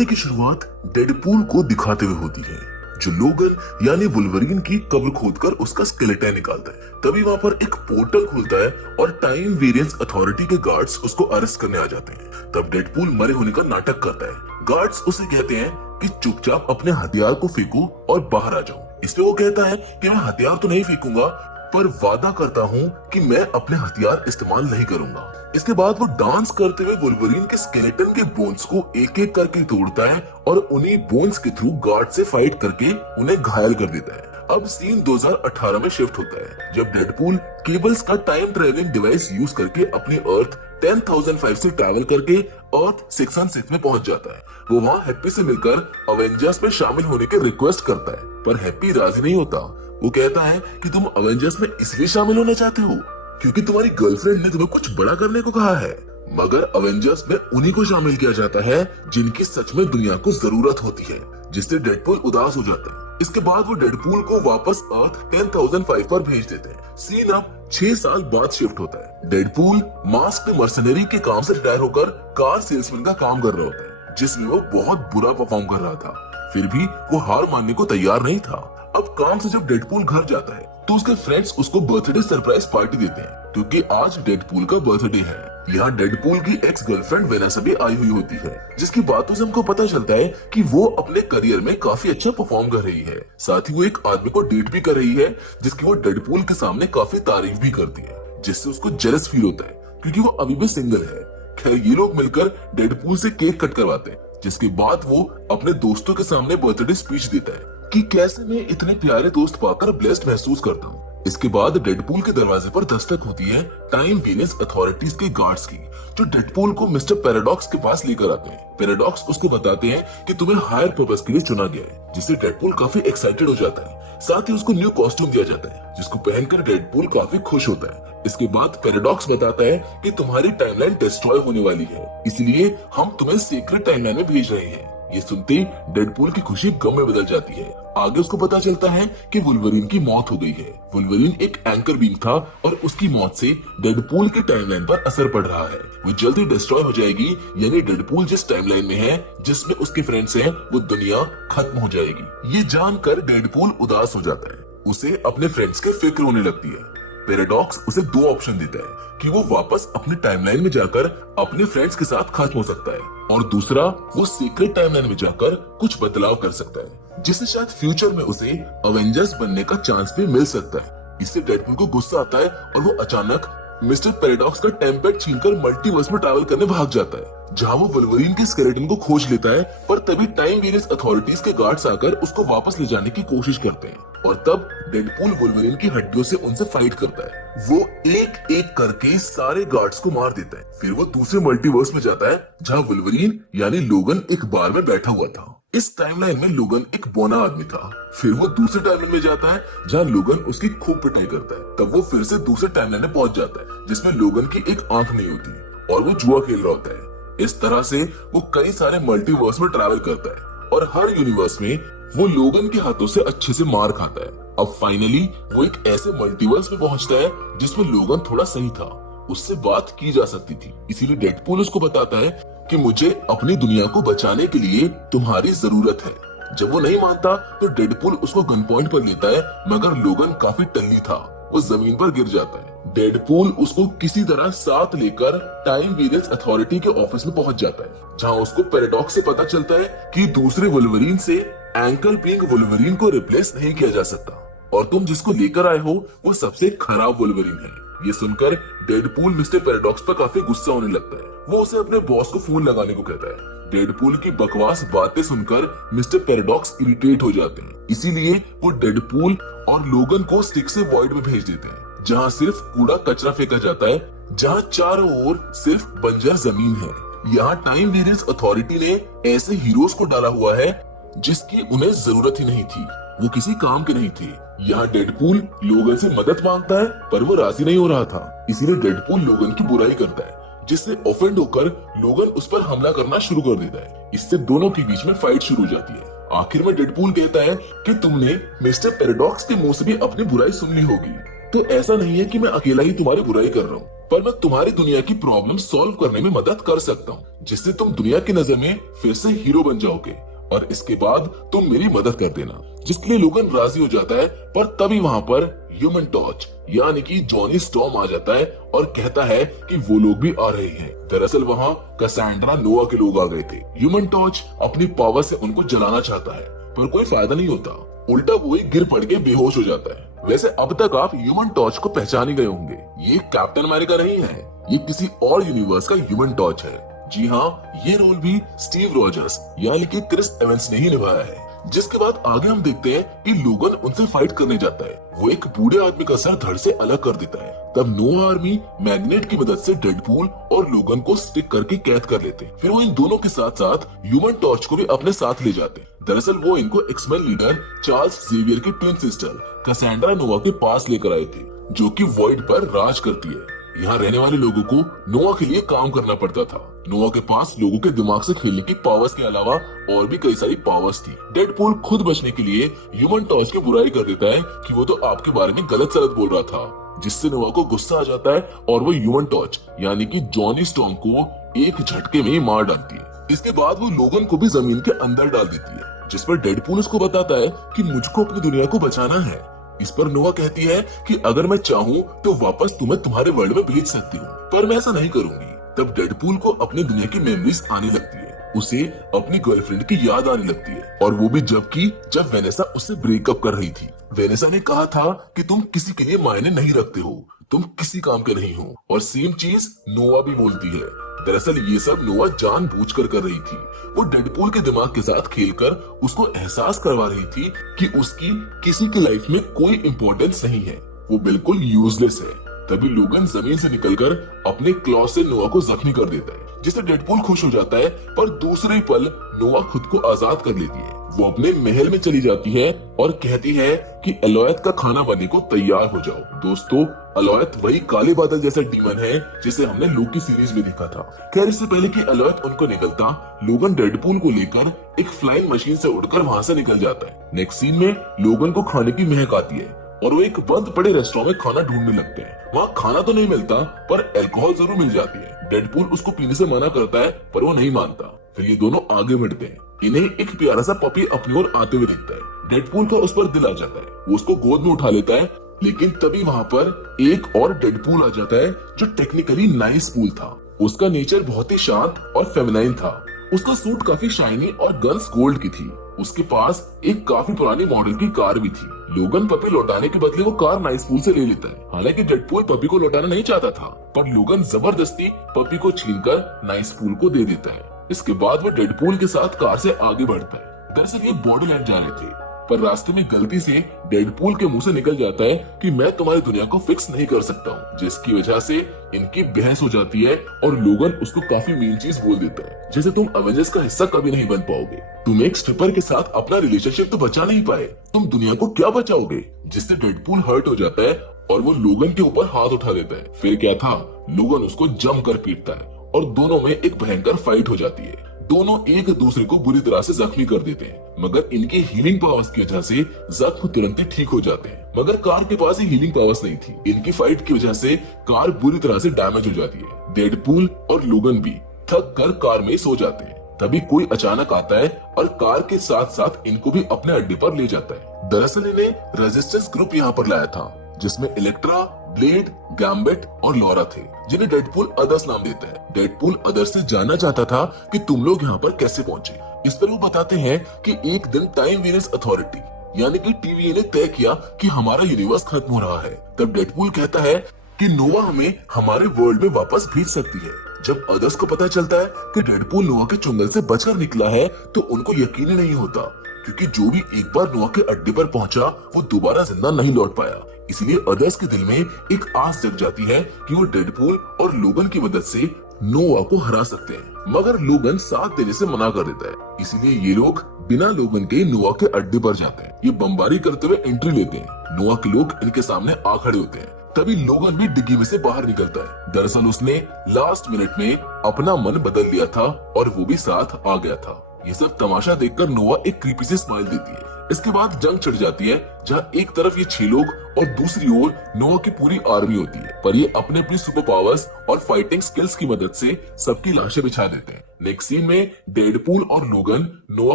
कहानी की शुरुआत डेडपूल को दिखाते हुए होती है, जो लोगन यानी वुल्वरीन की कब्र खोदकर उसका स्केलेटन निकालता है। तभी वहां पर एक पोर्टल खुलता है और टाइम वेरिएंस अथॉरिटी के गार्ड्स उसको अरेस्ट करने आ जाते हैं। तब डेडपूल मरे होने का नाटक करता है। गार्ड्स उसे कहते हैं कि चुपचाप अपने हथियार को फेंको और बाहर आ जाओ। इस पे वो कहता है कि मैं हथियार तो नहीं फेंकूंगा, पर वादा करता हूँ कि मैं अपने हथियार इस्तेमाल नहीं करूंगा। इसके बाद वो डांस करते हुए वुल्वरीन के स्केलेटन के बोन्स को एक एक करके तोड़ता है और उन्हीं बोन्स के थ्रू गार्ड से फाइट करके उन्हें घायल कर देता है। अब सीन 2018 में शिफ्ट होता है, जब डेडपूल केबल्स का टाइम ट्रेवलिंग डिवाइस यूज करके अपनी अर्थ 10,005 से ट्रैवल करके अर्थ 616 में पहुंच जाता है। वो वहाँ हैप्पी से मिलकर अवेंजर्स में शामिल होने की रिक्वेस्ट करता है, पर हैप्पी राजी नहीं होता। वो कहता है कि तुम अवेंजर्स में इसलिए शामिल होना चाहते हो क्योंकि तुम्हारी गर्लफ्रेंड ने तुम्हें कुछ बड़ा करने को कहा है। मगर अवेंजर्स में उन्हीं को शामिल किया जाता है जिनकी सच में दुनिया को जरूरत होती है, जिससे डेडपूल उदास हो जाता है। इसके बाद वो डेडपूल को वापस अर्थ 10,005 पर भेज देते हैं। सीन अब 6 साल बाद शिफ्ट होता है। डेडपूल मास्क्ड मर्सनरी के काम से रिटायर होकर कार सेल्समैन का काम कर रहा होता है, जिसमें वो बहुत बुरा परफॉर्म कर रहा था। फिर भी वो हार मानने को तैयार नहीं था। अब काम से जब डेडपूल घर जाता है तो उसके फ्रेंड्स उसको बर्थडे सरप्राइज पार्टी देते हैं, क्योंकि आज डेडपूल का बर्थडे है। यहाँ डेडपूल की एक्स गर्लफ्रेंड वेनेसा भी आई हुई होती है, जिसकी बातों से हमको पता चलता है कि वो अपने करियर में काफी अच्छा परफॉर्म कर रही है। साथ ही वो एक आदमी को डेट भी कर रही है, जिसकी वो डेडपूल के सामने काफी तारीफ भी करती है, जिससे उसको जेलस फील होता है क्योंकि वो अभी भी सिंगल है। खैर, ये लोग मिलकर डेडपूल से केक कट करवाते हैं, जिसके बाद वो अपने दोस्तों के सामने बर्थडे स्पीच देता है कि कैसे मैं इतने प्यारे दोस्त पाकर ब्लेस्ड महसूस करता हूँ। इसके बाद डेडपूल के दरवाजे पर दस्तक होती है टाइम वेरिएंस अथॉरिटीज के गार्ड्स की, जो डेडपूल को मिस्टर पैराडॉक्स के पास लेकर आते हैं। पैराडॉक्स उसको बताते हैं कि तुम्हें हायर पर्पस के लिए चुना गया है, जिससे डेडपूल काफी एक्साइटेड हो जाता है। साथ ही उसको न्यू कॉस्ट्यूम दिया जाता है, जिसको पहनकर डेडपूल काफी खुश होता है। इसके बाद पैराडॉक्स बताता है कि तुम्हारी टाइमलाइन डिस्ट्रॉय होने वाली है, इसलिए हम तुम्हें सीक्रेट टाइमलाइन में भेज रहे हैं। ये सुनते ही डेडपूल की खुशी गम में बदल जाती है। आगे उसको पता चलता है कि वुल्वरीन की मौत हो गई है। वुल्वरीन एक एंकर बीइंग था और उसकी मौत से डेडपूल के टाइमलाइन पर असर पड़ रहा है। वो जल्दी डिस्ट्रॉय हो जाएगी, यानी डेडपूल जिस टाइमलाइन में है जिसमें उसके फ्रेंड्स हैं, वो दुनिया खत्म हो जाएगी। ये जानकर डेडपूल उदास हो जाता है। उसे अपने फ्रेंड्स की फिक्र होने लगती है। पैराडॉक्स उसे 2 ऑप्शन देता है कि वो वापस अपने टाइमलाइन में जाकर अपने फ्रेंड्स के साथ खत्म हो सकता है, और दूसरा वो सीक्रेट टाइमलाइन में जाकर कुछ बदलाव कर सकता है, जिससे शायद फ्यूचर में उसे अवेंजर्स बनने का चांस भी मिल सकता है। इससे डेडपूल को गुस्सा आता है और वो अचानक मिस्टर पैराडॉक्स का टेम्पलेट छीनकर मल्टीवर्स में ट्रैवल करने भाग जाता है, जहाँ वो वुल्वरीन के स्केलेटन को खोज लेता है। पर तभी टाइम वेरिएंस अथॉरिटीज के गार्ड्स आकर उसको वापस ले जाने की कोशिश करते हैं, और तब डेडपूल वुल्वरीन की हड्डियों से उनसे फाइट करता है। वो एक एक करके सारे गार्ड्स को मार देता है। फिर वो दूसरे मल्टीवर्स में जाता है, जहाँ वुल्वरीन यानी लोगन एक बार में बैठा हुआ था। इस टाइमलाइन में लोगन एक बौना आदमी था। फिर वो दूसरे टाइमलाइन में जाता है, जहाँ लोगन उसकी खूब पिटाई करता है। तब वो फिर से दूसरे टाइमलाइन में पहुंच जाता है, जिसमें लोगन की एक आंख नहीं होती और वो जुआ खेल रहा होता है। इस तरह से वो कई सारे मल्टीवर्स में ट्रैवल करता है और हर यूनिवर्स में वो लोगन के हाथों से अच्छे से मार खाता है। अब फाइनली वो एक ऐसे मल्टीवर्स में पहुंचता है जिसमें लोगन थोड़ा सही था, उससे बात की जा सकती थी। इसीलिए डेडपूल उसको बताता है कि मुझे अपनी दुनिया को बचाने के लिए तुम्हारी जरूरत है। जब वो नहीं मानता तो डेडपूल उसको गन पॉइंट पर लेता है, मगर लोगन काफी टल्ली था, वो जमीन पर गिर जाता है। डेडपूल उसको किसी तरह साथ लेकर टाइम वेरिएंस अथॉरिटी के ऑफिस में पहुंच जाता है, जहां उसको पैराडॉक्स से पता चलता है कि दूसरे वुल्वरीन से एंकल पिंक वुल्वरीन को रिप्लेस नहीं किया जा सकता, और तुम जिसको लेकर आए हो वो सबसे खराब वुल्वरीन है। ये सुनकर डेडपूल मिस्टर पैराडॉक्स पर काफी गुस्सा होने लगता है। वो उसे अपने बॉस को फोन लगाने को कहता है। डेडपूल की बकवास बातें सुनकर मिस्टर पैराडॉक्स इरिटेट हो जाते हैं, इसीलिए वो डेडपूल और लोगन को स्टिक से वॉइड में भेज देते हैं, जहाँ सिर्फ कूड़ा कचरा फेंका जाता है, जहाँ चारों ओर सिर्फ बंजर जमीन है। यहाँ टाइम वेरिएंस अथॉरिटी ने ऐसे हीरोज को डाला हुआ है जिसकी उन्हें जरूरत ही नहीं थी, वो किसी काम के नहीं थे। यहाँ डेडपूल लोगन से मदद मांगता है, पर वो राजी नहीं हो रहा था, इसीलिए डेडपूल लोगन की बुराई करता है, जिससे ऑफेंड होकर लोगन उस पर हमला करना शुरू कर देता है। इससे दोनों के बीच में फाइट शुरू हो जाती है। आखिर में डेडपूल कहता है कि तुमने मिस्टर पैराडॉक्स के मुंह से भी अपनी बुराई सुन ली होगी, तो ऐसा नहीं है कि मैं अकेला ही तुम्हारी बुराई कर रहा हूँ। पर मैं तुम्हारी दुनिया की प्रॉब्लम सॉल्व करने में मदद कर सकता हूँ, जिससे तुम दुनिया की नजर में फिर से हीरो बन जाओगे और इसके बाद तुम मेरी मदद कर देना। जिसके लिए लोगन राजी हो जाता है, पर तभी वहाँ पर ह्यूमन टॉर्च यानी कि जॉनी स्टॉर्म आ जाता है और कहता है कि वो लोग भी आ रहे हैं। दरअसल वहाँ कैसेंड्रा नोवा के लोग आ गए थे। ह्यूमन टॉर्च अपनी पावर से उनको जलाना चाहता है, पर कोई फायदा नहीं होता, उल्टा वो ही गिर पड़ के बेहोश हो जाता है। वैसे अब तक आप ह्यूमन टॉर्च को पहचान ही गए होंगे, ये कैप्टन अमेरिका नहीं है, ये किसी और यूनिवर्स का ह्यूमन टॉर्च है। जी हाँ, ये रोल भी स्टीव रॉजर्स यानी कि क्रिस एवंस ने ही निभाया है। जिसके बाद आगे हम देखते हैं कि लोगन उनसे फाइट करने जाता है। वो एक बूढ़े आदमी का सर धड़ से अलग कर देता है। तब नोवा आर्मी मैग्नेट की मदद से डेडपूल और लोगन को स्टिक करके कैद कर लेते हैं। फिर वो इन दोनों के साथ साथ ह्यूमन टॉर्च को भी अपने साथ ले जाते हैं। दरअसल वो इनको एक्समैन लीडर चार्ल्स जेवियर की ट्विन सिस्टर कैसेंड्रा नोवा के पास लेकर आए थे, जो कि वॉइड पर राज करती है। यहाँ रहने वाले लोगों को नोवा के लिए काम करना पड़ता था। नोवा के पास लोगों के दिमाग से खेलने की पावर्स के अलावा और भी कई सारी पावर्स थी। डेडपूल खुद बचने के लिए ह्यूमन टॉर्च की बुराई कर देता है कि वो तो आपके बारे में गलत सलत बोल रहा था, जिससे नोवा को गुस्सा आ जाता है और वो ह्यूमन टॉर्च यानी कि जॉनी स्टॉर्म को एक झटके में ही मार डालती है। इसके बाद वो लोगन को भी जमीन के अंदर डाल देती है, जिस पर डेडपूल उसको बताता है कि मुझको अपनी दुनिया को बचाना है। इस पर नोवा कहती है कि अगर मैं चाहूँ तो वापस तुम्हें तुम्हारे वर्ल्ड में भेज सकती हूँ, पर मैं ऐसा नहीं करूंगी। तब डेडपूल को अपनी दुनिया की मेमोरीज आने लगती है, उसे अपनी गर्लफ्रेंड की याद आने लगती है, और वो भी जब वेनेसा उससे ब्रेकअप कर रही थी। वेनेसा ने कहा था कि तुम किसी के लिए मायने नहीं रखते हो, तुम किसी काम के नहीं हो, और सेम चीज नोवा भी बोलती है। दरअसल ये सब नोवा जानबूझकर कर रही थी। वो डेडपूल के दिमाग के साथ खेलकर उसको एहसास करवा रही थी कि उसकी किसी की लाइफ में कोई इम्पोर्टेंस नहीं है, वो बिल्कुल यूजलेस है। तभी लोगन जमीन से निकलकर अपने क्लॉ से नोवा को जख्मी कर देता है, जिससे डेडपूल खुश हो जाता है। पर दूसरे ही पल नोवा खुद को आजाद कर लेती है। वो अपने महल में चली जाती है और कहती है कि एलोएथ का खाना बनने को तैयार हो जाओ। दोस्तों, एलोएथ वही काले बादल जैसा डीमन है जिसे हमने लोकी सीरीज में देखा था। खैर, इससे पहले कि एलोएथ उनको निकलता, लोगन डेडपूल को लेकर एक फ्लाइंग मशीन से उड़कर वहाँ से निकल जाता है। नेक्स्ट सीन में लोगन को खाने की महक आती है और वो एक बंद पड़े रेस्टोरेंट में खाना ढूंढने लगते हैं। वहाँ खाना तो नहीं मिलता, पर अल्कोहल जरूर मिल जाती है। डेडपूल उसको पीने से मना करता है, पर वो नहीं मानता। फिर ये दोनों आगे बढ़ते हैं। इन्हें एक प्यारा सा पपी अपनी ओर आते हुए दिखता है। डेडपूल का उस पर दिल आ जाता है, वो उसको गोद में उठा लेता है। लेकिन तभी वहाँ पर एक और डेडपूल आ जाता है, जो टेक्निकली नाइस पूल था। उसका नेचर बहुत ही शांत और फेमिनाइन था। उसका सूट काफी शाइनी और गन्स गोल्ड की थी। उसके पास एक काफी पुरानी मॉडल की कार भी थी। लोगन पपी लौटाने के बदले वो कार नाइस पूल से ले लेता है। हालांकि डेडपूल पपी को लौटाना नहीं चाहता था, पर लोगन जबरदस्ती पपी को छीनकर नाइस पूल को दे देता है। इसके बाद वो डेडपूल के साथ कार से आगे बढ़ता है। दरअसल ये बॉर्डरलैंड जा रहे थे, पर रास्ते में गलती से डेडपूल के मुंह से निकल जाता है कि मैं तुम्हारी दुनिया को फिक्स नहीं कर सकता हूँ, जिसकी वजह से इनकी बहस हो जाती है और लोगन उसको काफी मीन चीज बोल देता है, जैसे तुम अवेंजर्स का हिस्सा कभी नहीं बन पाओगे, तुम एक स्ट्रिपर के साथ अपना रिलेशनशिप तो बचा नहीं पाए, तुम दुनिया को क्या बचाओगे। जिससे डेडपूल हर्ट हो जाता है और वो लोगन के ऊपर हाथ उठा लेता है। फिर क्या था, लोगन उसको जमकर पीटता है और दोनों में एक भयंकर फाइट हो जाती है। दोनों एक दूसरे को बुरी तरह से जख्मी कर देते हैं, मगर इनकी हीलिंग पावर्स की वजह से जख्म तुरंत ही ठीक हो जाते हैं। मगर कार के पास ही हीलिंग पावर्स नहीं थी। इनकी फाइट की वजह से कार बुरी तरह से डैमेज हो जाती है। डेडपूल और लोगन भी थक कर कार में सो जाते हैं। तभी कोई अचानक आता है और कार के साथ साथ इनको भी अपने अड्डे पर ले जाता है। दरअसल इन्हें रेजिस्टेंस ग्रुप यहाँ पर लाया था, जिसमें इलेक्ट्रा, ब्लेड, गैम्बिट और लॉरा थे, जिन्हें डेडपूल अदर्स नाम देता है। डेडपूल अदर्स से जानना चाहता था कि तुम लोग यहाँ पर कैसे पहुंचे। इस पर वो बताते हैं कि एक दिन टाइम वेरियंस अथॉरिटी यानी कि TVA ने तय किया कि हमारा यूनिवर्स खत्म हो रहा है। तब डेडपूल कहता है कि नोवा हमें हमारे वर्ल्ड में वापस भेज सकती है। जब अदर्स को पता चलता है कि डेडपूल नोवा के चुंगल से बचकर निकला है, तो उनको यकीन ही नहीं होता, क्योंकि जो भी एक बार नोवा के अड्डे पर पहुंचा वो दोबारा जिंदा नहीं लौट पाया। इसलिए अदर्स के दिल में एक आस जग जाती है कि वो डेडपूल और लोगन की मदद से नोवा को हरा सकते हैं, मगर लोगन साथ देने से मना कर देता है। इसलिए ये लोग बिना लोगन के नोवा के अड्डे पर जाते हैं। ये बमबारी करते हुए एंट्री लेते हैं। नोवा के लोग इनके सामने आ खड़े होते हैं। तभी लोगन भी डिग्गी में से बाहर निकलता है। दरअसल उसने लास्ट मिनट में अपना मन बदल लिया था और वो भी साथ आ गया था। ये सब तमाशा देखकर नोआ एक क्रीपी सी स्माइल देती है। इसके बाद जंग छिड़ जाती है, जहां एक तरफ ये 6 लोग और दूसरी ओर नोआ की पूरी आर्मी होती है, पर ये अपने अपनी सुपर पावर्स और फाइटिंग स्किल्स की मदद से सबकी लाशें बिछा देते हैं। नेक्स्ट सीन में डेडपूल और लोगन नोआ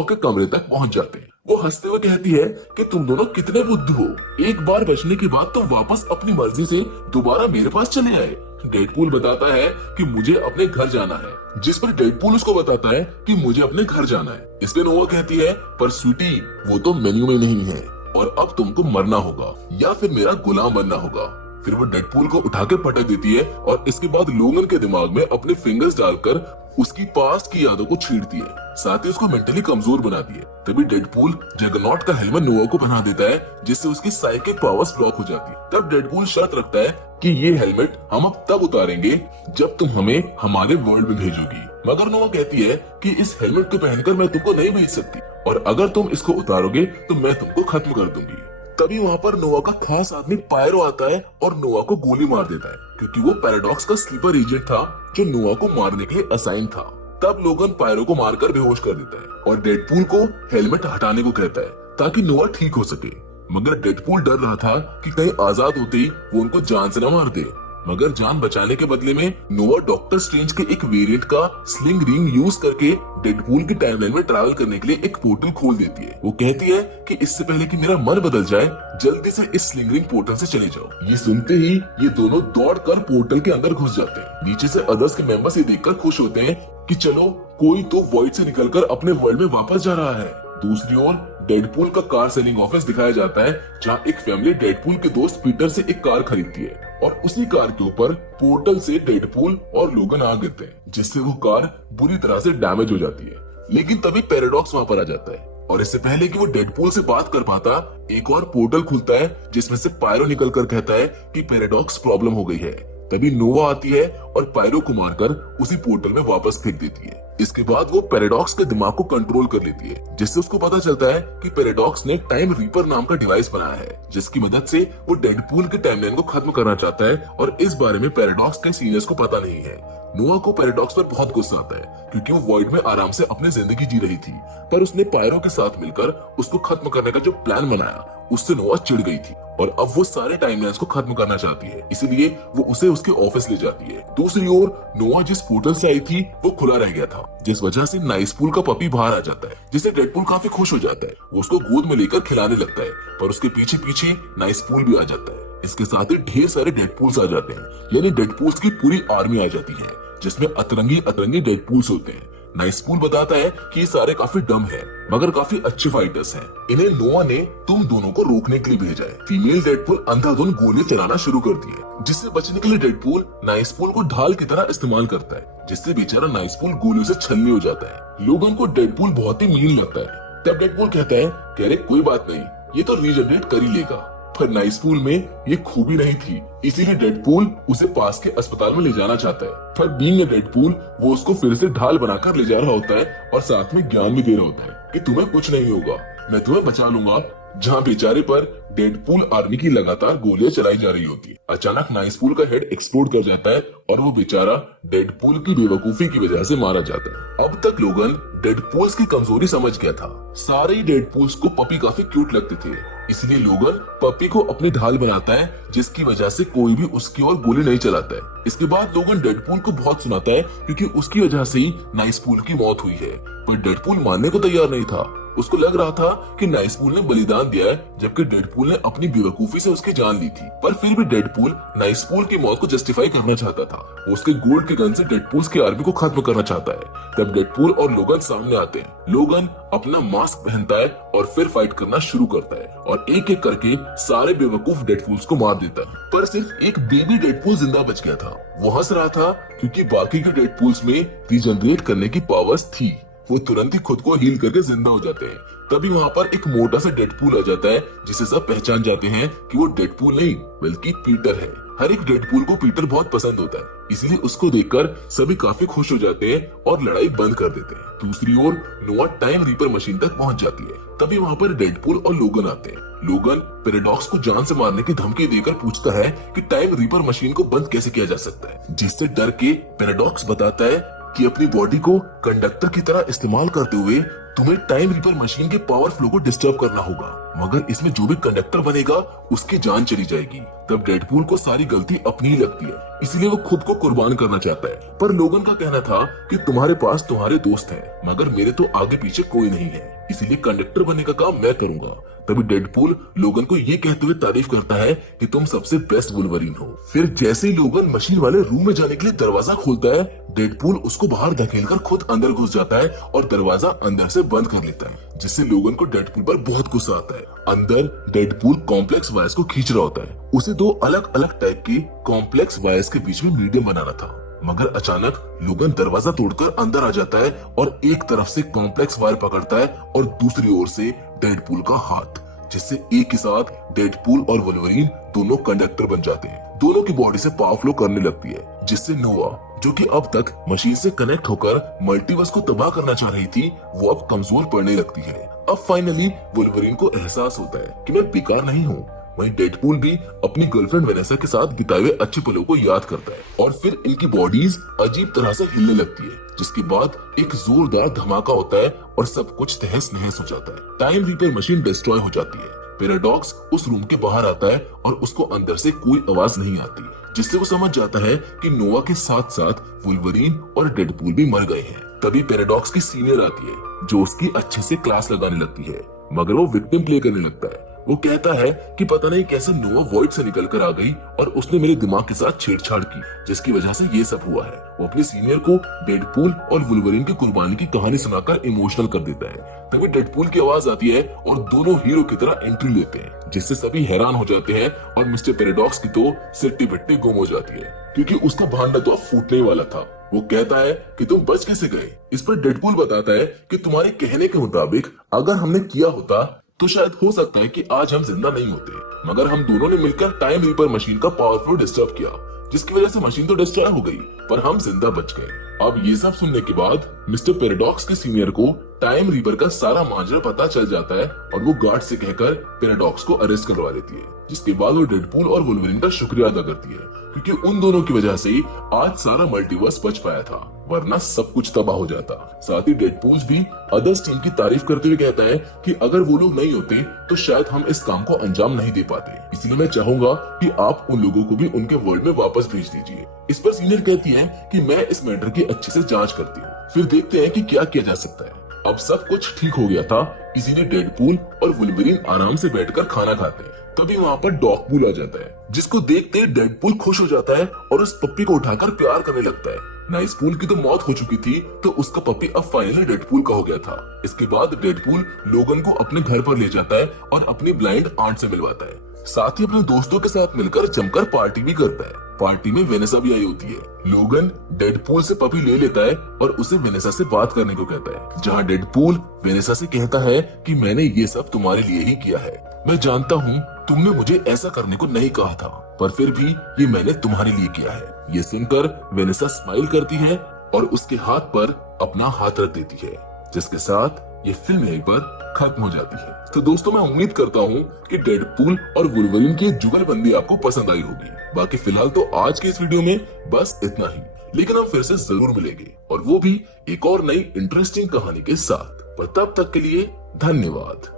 के कमरे तक पहुंच जाते हैं। वो हंसते हुए कहती है कि तुम दोनों कितने बुद्धू हो, एक बार बचने के बाद तुम वापस अपनी मर्जी से दोबारा मेरे पास चले आए। डेडपूल बताता है कि मुझे अपने घर जाना है, जिस पर डेडपूल उसको बताता है कि मुझे अपने घर जाना है। इस पे नोआ कहती है, पर स्वीटी वो तो मेन्यू में नहीं है और अब तुमको मरना होगा या फिर मेरा गुलाम बनना होगा। फिर वो डेडपूल को उठा के पटक देती है और इसके बाद लोगन के दिमाग में अपने फिंगर्स डालकर उसकी पास्ट की यादों को छींटती है, साथ ही उसको मेंटली कमजोर बनाती है। तभी डेडपूल जगरनॉट का हेलमेट नोआ को पहना देता है, जिससे उसकी साइकिक पावर्स ब्लॉक हो जाती है। तब डेडपूल शर्त रखता है कि ये हेलमेट हम अब तब उतारेंगे जब तुम हमें हमारे वर्ल्ड में भेजोगी। मगर नोआ कहती है कि इस हेलमेट को पहनकर मैं तुमको नहीं भेज सकती, और अगर तुम इसको उतारोगे तो मैं तुमको खत्म कर दूंगी। तभी वहाँ पर नोआ का खास आदमी पायरो आता है और नोआ को गोली मार देता है, क्योंकि वो पैराडॉक्स का स्लीपर एजेंट था जो नोआ को मारने के लिए असाइन था। तब लोगन पायरो को मारकर बेहोश कर देता है और डेडपूल को हेलमेट हटाने को कहता है ताकि नोआ ठीक हो सके। मगर डेडपूल डर रहा था कि कहीं आजाद होते ही वो उनको जान से न मार दे। मगर जान बचाने के बदले में नोआ डॉक्टर स्ट्रेंज के एक वेरिएंट का स्लिंग रिंग यूज करके डेडपूल की टाइमलाइन में ट्रैवल करने के लिए एक पोर्टल खोल देती है। वो कहती है कि इससे पहले कि मेरा मन बदल जाए, जल्दी से इस स्लिंग रिंग पोर्टल से चले जाओ। ये सुनते ही ये दोनों दौड़कर पोर्टल के अंदर घुस जाते हैं। नीचे से अदर्स के मेंबर्स ये देखकर खुश होते हैं कि चलो कोई तो वॉइड से निकलकर अपने वर्ल्ड में वापस जा रहा है। दूसरी ओर डेडपूल का कार सेलिंग ऑफिस दिखाया जाता है, जहाँ एक फैमिली डेडपूल के दोस्त पीटर से एक कार खरीदती है और उसी कार के ऊपर पोर्टल से डेडपूल और लोगन आ गिरते हैं, जिससे वो कार बुरी तरह से डैमेज हो जाती है। लेकिन तभी पैराडॉक्स वहाँ पर आ जाता है और इससे पहले कि वो डेडपूल से बात कर पाता, एक और पोर्टल खुलता है जिसमें से पायरो निकलकर कहता है कि पैराडॉक्स प्रॉब्लम हो गई है। तभी नोवा आती है और पायरो को मारकर उसी पोर्टल में वापस फेंक देती है। इसके बाद वो पैराडॉक्स के दिमाग को कंट्रोल कर लेती है, जिससे उसको पता चलता है कि पैराडॉक्स ने टाइम रीपर नाम का डिवाइस बनाया है, जिसकी मदद से वो डेडपूल के टाइमलाइन को खत्म करना चाहता है और इस बारे में पैराडॉक्स के सीनियर्स को पता नहीं है। नोआ को पैराडॉक्स पर बहुत गुस्सा आता है, क्योंकि वो वॉइड में आराम से अपनी जिंदगी जी रही थी, पर उसने पायरो के साथ मिलकर उसको खत्म करने का जो प्लान बनाया उससे नोआ चिढ़ गई थी और अब वो सारे टाइमलाइंस को खत्म करना चाहती है, इसलिए वो उसे उसके ऑफिस ले जाती है। दूसरी ओर नोआ जिस पोर्टल से आई थी वो खुला रह गया था, जिस वजह से नाइसपूल का पपी बाहर आ जाता है, जिससे डेडपूल काफी खुश हो जाता है। वो उसको गोद में लेकर खिलाने लगता है, पर उसके पीछे पीछे नाइसपूल भी आ जाता है। इसके साथ ही ढेर सारे डेडपूल्स आ जाते हैं, यानी डेडपूल्स की पूरी आर्मी आ जाती है, जिसमें अतरंगी अतरंगी डेडपूल्स होते हैं। नाइसपूल बताता है कि ये सारे काफी डम हैं, मगर काफी अच्छे फाइटर्स हैं। इन्हें नोआ ने तुम दोनों को रोकने के लिए भेजा है। फीमेल डेडपूल अंधाधुंध गोलियां चलाना शुरू करती है, जिससे बचने के लिए डेडपूल नाइसपूल को ढाल की तरह इस्तेमाल करता है, जिससे बेचारा नाइसपूल गोलियों से छलनी हो जाता है। लोगन को डेडपूल बहुत ही मीन लगता है। तब डेडपूल कहता है कि अरे कोई बात नहीं, ये तो रीजनरेट कर ही लेगा। पर नाइसपूल में ये खूबी नहीं थी, इसीलिए डेडपूल उसे पास के अस्पताल में ले जाना चाहता है। पर बीइंग डेडपूल वो उसको फिर से ढाल बनाकर ले जा रहा होता है और साथ में ज्ञान भी दे रहा होता है कि तुम्हें कुछ नहीं होगा, मैं तुम्हें बचा लूंगा। जहाँ बेचारे पर डेडपूल आर्मी की लगातार गोलियां चलाई जा रही होती है। अचानक नाइसपूल का हेड एक्सप्लोड कर जाता है और वो बेचारा डेडपूल की बेवकूफी की वजह से मारा जाता है। अब तक लोगन डेडपूल्स की कमजोरी समझ गया था। सारे ही डेडपूल्स को पपी काफी क्यूट लगते थे, इसलिए लोगन पपी को अपनी ढाल बनाता है, जिसकी वजह से कोई भी उसकी ओर गोली नहीं चलाता है। इसके बाद लोगन डेडपूल को बहुत सुनाता है, क्योंकि उसकी वजह से ही नाइसपूल की मौत हुई है। पर डेडपूल मानने को तैयार नहीं था। उसको लग रहा था कि नाइसपूल ने बलिदान दिया है, जबकि डेडपूल ने अपनी बेवकूफी से उसकी जान ली थी। पर फिर भी डेडपूल नाइसपूल की मौत को जस्टिफाई करना चाहता था। वो उसके गोल्ड के गन से डेडपूल की आर्मी को खत्म करना चाहता है। तब डेडपूल और लोगन सामने आते हैं। लोगन अपना मास्क पहनता है और फिर फाइट करना शुरू करता है और एक एक करके सारे बेवकूफ डेडपूल्स को मार देता है। पर सिर्फ एक बेबी डेडपूल जिंदा बच गया था। वो हंस रहा था क्योंकि बाकी के डेडपूल्स में रीजनरेट करने की पावर्स थी। वो तुरंत ही खुद को हील करके जिंदा हो जाते हैं। तभी वहाँ पर एक मोटा सा डेडपूल आ जाता है, जिसे सब पहचान जाते हैं कि वो डेडपूल नहीं बल्कि पीटर है। हर एक डेडपूल को पीटर बहुत पसंद होता है, इसलिए उसको देखकर सभी काफी खुश हो जाते हैं और लड़ाई बंद कर देते हैं। दूसरी ओर नोआ टाइम रीपर मशीन तक पहुंच जाती है। तभी वहाँ पर डेडपूल और लोगन आते हैं। लोगन पैराडॉक्स को जान से मारने की धमकी देकर पूछता है कि टाइम रीपर मशीन को बंद कैसे किया जा सकता है, जिससे डर के पैराडॉक्स बताता है कि अपनी बॉडी को कंडक्टर की तरह इस्तेमाल करते हुए तुम्हें टाइम रीपर मशीन के पावर फ्लो को डिस्टर्ब करना होगा, मगर इसमें जो भी कंडक्टर बनेगा उसकी जान चली जाएगी। तब डेडपूल को सारी गलती अपनी ही लगती है, इसलिए वो खुद को कुर्बान करना चाहता है। पर लोगन का कहना था कि तुम्हारे पास तुम्हारे दोस्त हैं, मगर मेरे तो आगे पीछे कोई नहीं है, इसीलिए कंडक्टर बनने का काम मैं करूंगा। तभी डेडपूल लोगन को ये कहते हुए तारीफ करता है कि तुम सबसे बेस्ट वुल्वरीन हो। फिर जैसे ही लोगन मशीन वाले रूम में जाने के लिए दरवाजा खोलता है, डेडपूल उसको बाहर धकेलकर खुद अंदर घुस जाता है और दरवाजा अंदर से बंद कर लेता है, जिससे लोगन को डेडपूल पर बहुत गुस्सा आता है। अंदर डेडपूल कॉम्प्लेक्स वायर्स को खींच रहा होता है। उसे दो अलग अलग टाइप के कॉम्प्लेक्स वायर्स के बीच में मीडियम बनाना था, मगर अचानक लोगन दरवाजा तोड़कर अंदर आ जाता है और एक तरफ से कॉम्प्लेक्स वायर पकड़ता है और दूसरी ओर से डेडपूल का हाथ, जिससे एक ही साथ डेडपूल और वुल्वरीन दोनों कंडक्टर बन जाते हैं। दोनों की बॉडी से पावर फ्लो करने लगती है, जिससे नोवा, जो कि अब तक मशीन से कनेक्ट होकर मल्टीवर्स को तबाह करना चाह रही थी, वो अब कमजोर पड़ने लगती है। अब फाइनली वुल्वरीन को एहसास होता है कि मैं बेकार नहीं हूँ। वहीं डेडपूल भी अपनी गर्लफ्रेंड वेनेसा के साथ बिताए हुए अच्छे पलों को याद करता है और फिर इनकी बॉडीज अजीब तरह से हिलने लगती है, जिसके बाद एक जोरदार धमाका होता है और सब कुछ तहस नहस हो जाता है। टाइम रीपर मशीन डिस्ट्रॉय हो जाती है। पैराडॉक्स उस रूम के बाहर आता है और उसको अंदर से कोई आवाज नहीं आती, जिससे वो समझ जाता है कि नोवा के साथ साथ वुल्वरीन और डेडपूल भी मर गए हैं। तभी पैराडॉक्स की सीनियर आती है, जो उसकी अच्छे से क्लास लगाने लगती है, मगर वो विक्टिम प्ले करने लगता है। वो कहता है कि पता नहीं कैसे नोवा वॉइड से निकल कर आ गई और उसने मेरे दिमाग के साथ छेड़छाड़ की, जिसकी वजह से ये सब हुआ है। वो अपनी सीनियर को डेडपूल और वुल्वरीन की कुर्बानी की कहानी सुनाकर इमोशनल कर देता है। तभी डेडपूल की आवाज आती है और दोनों हीरो की तरह एंट्री लेते हैं, जिससे सभी हैरान हो जाते हैं और मिस्टर पैराडॉक्स की तो सिट्टी बिट्टी गुम हो जाती है, क्योंकि उसका भांडा तो फूटने वाला था। वो कहता है कि तुम बच कैसे गए। इस पर डेडपूल बताता है कि तुम्हारे कहने के मुताबिक अगर हमने किया होता तो शायद हो सकता है कि आज हम जिंदा नहीं होते, मगर हम दोनों ने मिलकर टाइम रीपर मशीन का पावर फ्लो डिस्टर्ब किया, जिसकी वजह से मशीन तो डिस्ट्रॉय हो गई, पर हम जिंदा बच गए। अब ये सब सुनने के बाद मिस्टर पैराडॉक्स के सीनियर को टाइम रीपर का सारा माजरा पता चल जाता है और वो गार्ड से कहकर पैराडॉक्स को अरेस्ट करवा लेती है, जिसके बाद वो डेडपूल और वुल्वरीन का शुक्रिया अदा करती है, क्योंकि उन दोनों की वजह से ही आज सारा मल्टीवर्स बच पाया था, वरना सब कुछ तबाह हो जाता। साथ ही डेडपूल भी अदर्स टीम की तारीफ करते हुए कहता है कि अगर वो लोग नहीं होते तो शायद हम इस काम को अंजाम नहीं दे पाते, इसलिए मैं चाहूंगा कि आप उन लोगों को भी उनके वर्ल्ड में वापस भेज दीजिए। इस पर सीनियर कहती है कि मैं इस मैटर की अच्छे से जांच करती हूँ, फिर देखते हैं कि क्या किया जा सकता है। अब सब कुछ ठीक हो गया था, इसीलिए डेडपूल और वुल्वरीन आराम से बैठकर खाना खाते हैं। तभी वहाँ पर डॉगपूल आ जाता है, जिसको देखते ही डेडपूल खुश हो जाता है और उस पप्पी को उठाकर प्यार करने लगता है। नाइसपूल की तो मौत हो चुकी थी, तो उसका पप्पी अब फाइनली डेडपूल का हो गया था। इसके बाद डेडपूल लोगन को अपने घर पर ले जाता है और अपनी ब्लाइंड आंट से मिलवाता है। साथ ही अपने दोस्तों के साथ मिलकर जमकर पार्टी भी करता है। पार्टी में वेनेसा भी आई होती है। लोगन डेडपूल से पपी ले लेता है और उसे वेनेसा से बात करने को कहता है, जहाँ डेडपूल वेनेसा से कहता है कि मैंने ये सब तुम्हारे लिए ही किया है। मैं जानता हूँ तुमने मुझे ऐसा करने को नहीं कहा था, पर फिर भी ये मैंने तुम्हारे लिए किया है। ये सुनकर वेनेसा स्माइल करती है और उसके हाथ पर अपना हाथ रख देती है, जिसके साथ ये फिल्म यहीं पर खत्म हो जाती है। तो दोस्तों, मैं उम्मीद करता हूँ कि डेडपूल और वुल्वरीन की जुगलबंदी आपको पसंद आई होगी। बाकी फिलहाल तो आज के इस वीडियो में बस इतना ही, लेकिन हम फिर से जरूर मिलेंगे, और वो भी एक और नई इंटरेस्टिंग कहानी के साथ। पर तब तक के लिए धन्यवाद।